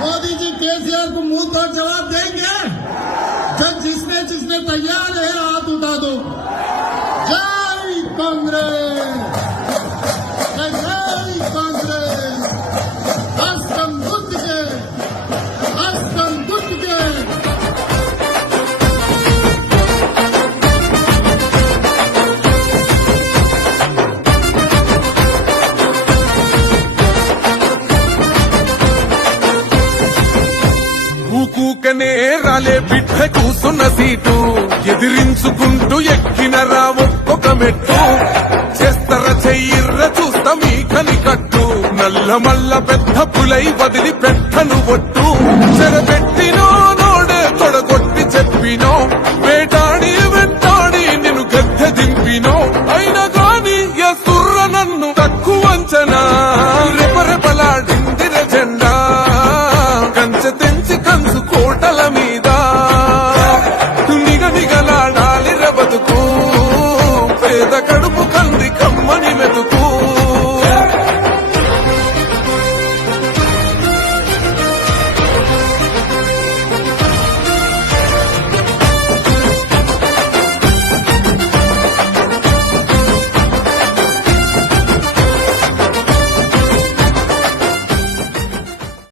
मोदी जी केसीआर को मुंह तोड़ जवाब देंगे। जब जिसने तैयार है हाथ उठा दो। जय कांग्रेस, जय कांग्रेस। हस्तम गुर्त के, हस्तम गुर्त के। ఊకూకనే రాలే బిడ్డ కూసున్న సీటు ఎదిరించుకుంటూ ఎక్కినరా ఒక్కొక్క మెట్టు చేస్తర చెయ్యిర్ర చూస్తా మీ కనికట్టు నల్ల మల్ల పెద్ద పులై వదిలి పెట్టను ఒట్టు చెరబెట్టినో నోడే తొడగొట్టి చెప్పినో